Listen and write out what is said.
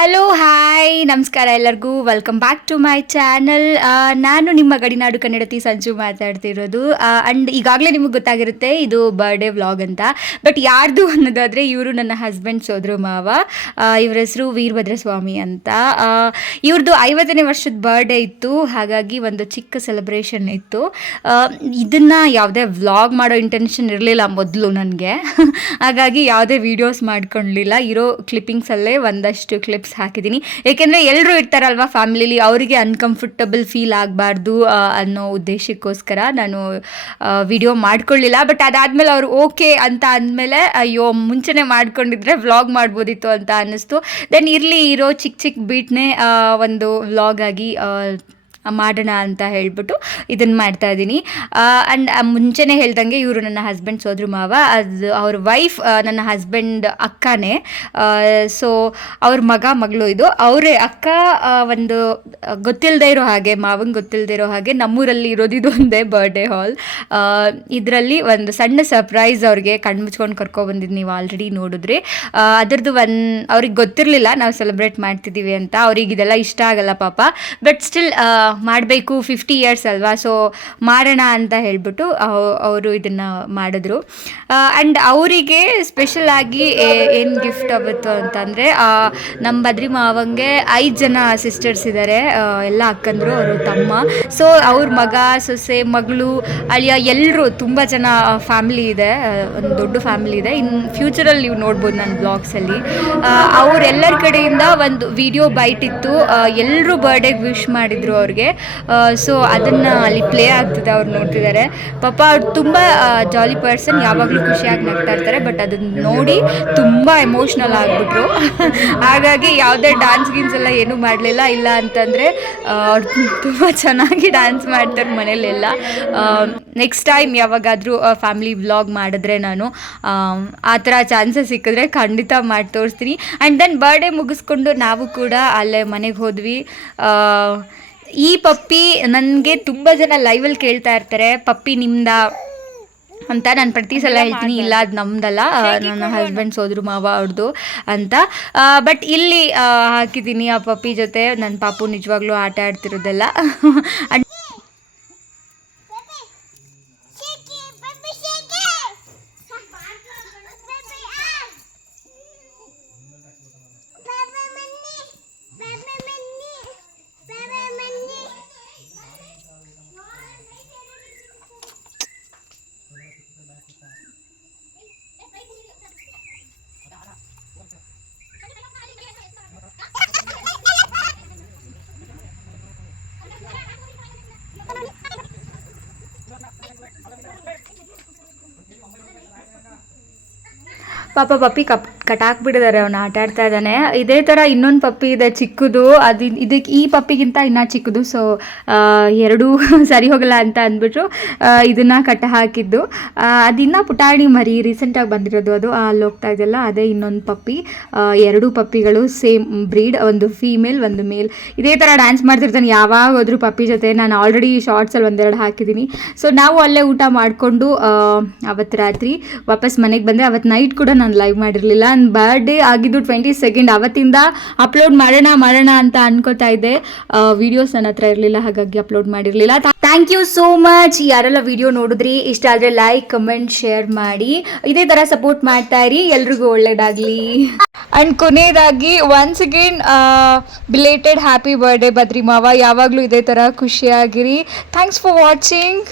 Hello hi ನಮಸ್ಕಾರ ಎಲ್ಲರಿಗೂ welcome back to my channel. ನಾನು ನಿಮ್ಮ ಗಡಿನಾಡು ಕನ್ನಡತಿ ಸಂಜು ಮಾತಾಡ್ತಿರೋದು. ಆ್ಯಂಡ್ ಈಗಾಗಲೇ ನಿಮಗೆ ಗೊತ್ತಾಗಿರುತ್ತೆ ಇದು ಬರ್ಡೇ ವ್ಲಾಗ್ ಅಂತ. ಬಟ್ ಯಾರ್ದು ಅನ್ನೋದಾದರೆ ಇವರು ನನ್ನ ಹಸ್ಬೆಂಡ್ ಸೋದರ ಮಾವ. ಇವ್ರ ಹೆಸರು ವೀರಭದ್ರಸ್ವಾಮಿ ಅಂತ. ಇವ್ರದ್ದು 50ನೇ ವರ್ಷದ ಬರ್ಡೇ ಇತ್ತು, ಹಾಗಾಗಿ ಒಂದು ಚಿಕ್ಕ ಸೆಲೆಬ್ರೇಷನ್ ಇತ್ತು. ಇದನ್ನು ಯಾವುದೇ ವ್ಲಾಗ್ ಮಾಡೋ ಇಂಟೆನ್ಷನ್ ಇರಲಿಲ್ಲ ಮೊದಲು ನನಗೆ. ಹಾಗಾಗಿ ಯಾವುದೇ ವೀಡಿಯೋಸ್ ಮಾಡ್ಕೊಳ್ಳಲಿಲ್ಲ. ಇರೋ ಕ್ಲಿಪ್ಪಿಂಗ್ಸಲ್ಲೇ ಒಂದಷ್ಟು ಕ್ಲಿಪ್ಸ್ ಹಾಕಿದ್ದೀನಿ. ಏಕೆಂದರೆ ಎಲ್ಲರೂ ಇರ್ತಾರಲ್ವ ಫ್ಯಾಮಿಲಿಲಿ, ಅವರಿಗೆ ಅನ್ಕಂಫರ್ಟಬಲ್ ಫೀಲ್ ಆಗಬಾರ್ದು ಅನ್ನೋ ಉದ್ದೇಶಕ್ಕೋಸ್ಕರ ನಾನು ವಿಡಿಯೋ ಮಾಡ್ಕೊಳ್ಳಿಲ್ಲ. ಬಟ್ ಅದಾದಮೇಲೆ ಅವರು ಓಕೆ ಅಂತ ಅಂದಮೇಲೆ ಅಯ್ಯೋ ಮುಂಚೆನೇ ಮಾಡ್ಕೊಂಡಿದ್ರೆ ವ್ಲಾಗ್ ಮಾಡ್ಬೋದಿತ್ತು ಅಂತ ಅನ್ನಿಸ್ತು. ದೆನ್ ಇರಲಿ ಇರೋ ಚಿಕ್ಕ ಚಿಕ್ಕ ಬೀಟ್ನೇ ಒಂದು ವ್ಲಾಗ್ ಆಗಿ ಮಾಡೋಣ ಅಂತ ಹೇಳ್ಬಿಟ್ಟು ಇದನ್ನು ಮಾಡ್ತಾಯಿದ್ದೀನಿ. ಆ್ಯಂಡ್ ಮುಂಚೆನೇ ಹೇಳ್ದಂಗೆ ಇವರು ನನ್ನ ಹಸ್ಬೆಂಡ್ ಸೋದರ ಮಾವ. ಅದು ಅವ್ರ ವೈಫ್ ನನ್ನ ಹಸ್ಬೆಂಡ್ ಅಕ್ಕನೇ. ಸೊ ಅವ್ರ ಮಗಳು ಇದು. ಅವರೇ ಅಕ್ಕ ಒಂದು ಗೊತ್ತಿಲ್ಲದೆ ಇರೋ ಹಾಗೆ, ಮಾವಂಗೆ ಗೊತ್ತಿಲ್ಲದೆ ಇರೋ ಹಾಗೆ ನಮ್ಮೂರಲ್ಲಿ ಇರೋದು ಇದೊಂದೇ ಬರ್ಡೇ ಹಾಲ್. ಇದರಲ್ಲಿ ಒಂದು ಸಣ್ಣ ಸರ್ಪ್ರೈಸ್ ಅವ್ರಿಗೆ ಕಣ್ಣು ಮುಚ್ಕೊಂಡು ಕರ್ಕೊಬಂದಿದ್ದು ನೀವು ಆಲ್ರೆಡಿ ನೋಡಿದ್ರಿ. ಅದರದ್ದು ಅವ್ರಿಗೆ ಗೊತ್ತಿರಲಿಲ್ಲ ನಾವು ಸೆಲೆಬ್ರೇಟ್ ಮಾಡ್ತಿದ್ದೀವಿ ಅಂತ. ಅವ್ರಿಗೆ ಇದೆಲ್ಲ ಇಷ್ಟ ಆಗಲ್ಲ ಪಾಪ. ಬಟ್ ಸ್ಟಿಲ್ ಮಾಡಬೇಕು, 50 ಇಯರ್ಸ್ ಅಲ್ವಾ, ಸೊ ಮಾಡೋಣ ಅಂತ ಹೇಳ್ಬಿಟ್ಟು ಅವರು ಇದನ್ನು ಮಾಡಿದ್ರು. ಆ್ಯಂಡ್ ಅವರಿಗೆ ಸ್ಪೆಷಲ್ ಆಗಿ ಏನು ಗಿಫ್ಟ್ ಆಗುತ್ತೋ ಅಂತಂದರೆ, ನಮ್ಮ ಬದ್ರಿ ಮಾವಂಗೆ 5 ಜನ ಸಿಸ್ಟರ್ಸ್ ಇದ್ದಾರೆ, ಎಲ್ಲ ಅಕ್ಕಂದರು, ಅವರು ತಮ್ಮ. ಸೊ ಅವ್ರ ಮಗ, ಸೊಸೆ, ಮಗಳು, ಅಳಿಯ ಎಲ್ಲರೂ ತುಂಬ ಜನ ಫ್ಯಾಮಿಲಿ ಇದೆ, ಒಂದು ದೊಡ್ಡ ಫ್ಯಾಮಿಲಿ ಇದೆ. ಇನ್ನು ಫ್ಯೂಚರಲ್ಲಿ ನೀವು ನೋಡ್ಬೋದು ನನ್ನ ಬ್ಲಾಗ್ಸಲ್ಲಿ. ಅವರೆಲ್ಲರ ಕಡೆಯಿಂದ ಒಂದು ವಿಡಿಯೋ ಬೈಟ್ ಇತ್ತು. ಎಲ್ಲರೂ ಬರ್ಡೇಗೆ ವಿಶ್ ಮಾಡಿದರು ಅವ್ರಿಗೆ. ಸೊ ಅದನ್ನು ಅಲ್ಲಿ ಪ್ಲೇ ಆಗ್ತಿದೆ, ಅವ್ರು ನೋಡ್ತಿದ್ದಾರೆ. ಪಾಪ ಅವ್ರು ತುಂಬ ಜಾಲಿ ಪರ್ಸನ್, ಯಾವಾಗಲೂ ಖುಷಿಯಾಗಿ ನಗ್ತಾ ಇರ್ತಾರೆ. ಬಟ್ ಅದನ್ನು ನೋಡಿ ತುಂಬ ಎಮೋಷ್ನಲ್ ಆಗಿಬಿಟ್ರು. ಹಾಗಾಗಿ ಯಾವುದೇ ಡ್ಯಾನ್ಸ್ ಗೀನ್ಸ್ ಎಲ್ಲ ಏನೂ ಮಾಡಲಿಲ್ಲ. ಇಲ್ಲ ಅಂತಂದರೆ ಅವ್ರು ತುಂಬ ಚೆನ್ನಾಗಿ ಡ್ಯಾನ್ಸ್ ಮಾಡ್ತಾರೆ ಮನೇಲೆಲ್ಲ. ನೆಕ್ಸ್ಟ್ ಟೈಮ್ ಯಾವಾಗಾದರೂ ಫ್ಯಾಮಿಲಿ ವ್ಲಾಗ್ ಮಾಡಿದ್ರೆ ನಾನು ಆ ಥರ ಚಾನ್ಸಸ್ ಸಿಕ್ಕಿದ್ರೆ ಖಂಡಿತ ಮಾಡಿ ತೋರಿಸ್ತೀನಿ. ಆ್ಯಂಡ್ ದೆನ್ ಬರ್ಡೇ ಮುಗಿಸ್ಕೊಂಡು ನಾವು ಕೂಡ ಅಲ್ಲೇ ಮನೆಗೆ ಹೋದ್ವಿ. ಈ ಪಪ್ಪಿ ನನಗೆ ತುಂಬ ಜನ ಲೈವಲ್ಲಿ ಕೇಳ್ತಾ ಇರ್ತಾರೆ, ಪಪ್ಪಿ ನಿಮ್ದ ಅಂತ. ನಾನು ಪ್ರತಿ ಸಲ ಹೇಳ್ತೀನಿ ಇಲ್ಲ ಅದು ನಮ್ದಲ್ಲ, ನನ್ನ ಹಸ್ಬೆಂಡ್ ಸೋದರ ಮಾವ ಅವ್ರದ್ದು ಅಂತ. ಬಟ್ ಇಲ್ಲಿ ಹಾಕಿದ್ದೀನಿ ಆ ಪಪ್ಪಿ ಜೊತೆ. ನನ್ನ ಪಾಪು ನಿಜವಾಗ್ಲೂ ಆಟ ಆಡ್ತಿರೋದೆಲ್ಲ. ಪಾಪ ಪಪ್ಪಿ ಕಟಾಕ್ಬಿಟ್ಟಿದ್ದಾರೆ, ಅವನು ಆಟ ಆಡ್ತಾ ಇದ್ದಾನೆ. ಇದೇ ಥರ ಇನ್ನೊಂದು ಪಪ್ಪಿ ಇದೆ ಚಿಕ್ಕದು, ಇದಕ್ಕೆ ಈ ಪಪ್ಪಿಗಿಂತ ಇನ್ನೂ ಚಿಕ್ಕದು. ಸೊ ಎರಡೂ ಸರಿ ಹೋಗಲ್ಲ ಅಂತ ಅಂದ್ಬಿಟ್ಟು ಇದನ್ನು ಕಟ್ಟ ಹಾಕಿದ್ದು. ಅದಿನ್ನೂ ಪುಟಾಣಿ ಮರಿ ರೀಸೆಂಟಾಗಿ ಬಂದಿರೋದು, ಅದು ಅಲ್ಲಿ ಹೋಗ್ತಾ ಇದೆಯಲ್ಲ ಅದೇ ಇನ್ನೊಂದು ಪಪ್ಪಿ. ಎರಡೂ ಪಪ್ಪಿಗಳು ಸೇಮ್ ಬ್ರೀಡ್, ಒಂದು ಫೀಮೇಲ್ ಒಂದು ಮೇಲ್. ಇದೇ ಥರ ಡ್ಯಾನ್ಸ್ ಮಾಡ್ತಿರ್ತಾನೆ ಯಾವಾಗ ಹೋದ್ರೂ ಪಪ್ಪಿ ಜೊತೆ. ನಾನು ಆಲ್ರೆಡಿ ಶಾರ್ಟ್ಸಲ್ಲಿ ಒಂದೆರಡು ಹಾಕಿದ್ದೀನಿ. ಸೊ ನಾವು ಅಲ್ಲೇ ಊಟ ಮಾಡಿಕೊಂಡು ಅವತ್ತು ರಾತ್ರಿ ವಾಪಸ್ ಮನೆಗೆ ಬಂದೆ. ಅವತ್ತು ನೈಟ್ ಕೂಡ ನಾನು ಲೈವ್ ಮಾಡಿರಲಿಲ್ಲ. ನನ್ನ ಬರ್ಡೇ ಆಗಿದ್ದು 22nd. ಅವತ್ತಿಂದ ಅಪ್ಲೋಡ್ ಮಾಡೋಣ ಅಂತ ಅನ್ಕೋತಾ ಇದ್ದೆ. ವಿಡಿಯೋಸ್ ನನ್ನ ಹತ್ರ ಇರಲಿಲ್ಲ, ಹಾಗಾಗಿ ಅಪ್ಲೋಡ್ ಮಾಡಿರಲಿಲ್ಲ. Thank you so much. ಯಾರೆಲ್ಲ ವಿಡಿಯೋ ನೋಡಿದ್ರಿ, ಇಷ್ಟ ಆದರೆ ಲೈಕ್, ಕಮೆಂಟ್, ಶೇರ್ ಮಾಡಿ. ಇದೇ ಥರ ಸಪೋರ್ಟ್ ಮಾಡ್ತಾ ಇರಿ. ಎಲ್ರಿಗೂ ಒಳ್ಳೇದಾಗಲಿ. ಆ್ಯಂಡ್ ಕೊನೆಯದಾಗಿ once again belated happy birthday Badri ಮಾವ. ಯಾವಾಗಲೂ ಇದೇ ಥರ ಖುಷಿಯಾಗಿರಿ. Thanks for watching.